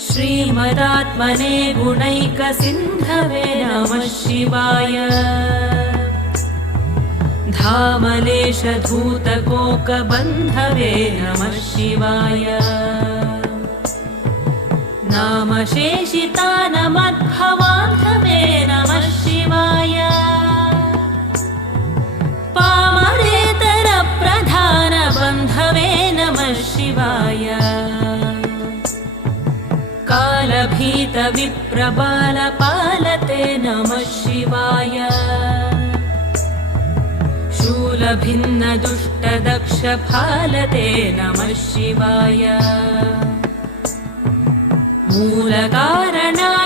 श्रीमदात्मने गुणैकसिन्धवे नमः शिवाय। धामलेशधूतकोकबन्धवे नमः शिवाय। नामशेषितानमद्भवान्धवे नमः शिवाय। पामरेतरप्रधानबन्धवे नमः शिवाय। कालभीतविप्रबालपालते नमः शिवाय। शूलभिन्नदुष्टदक्षफालते नमः शिवाय। मूलकारणा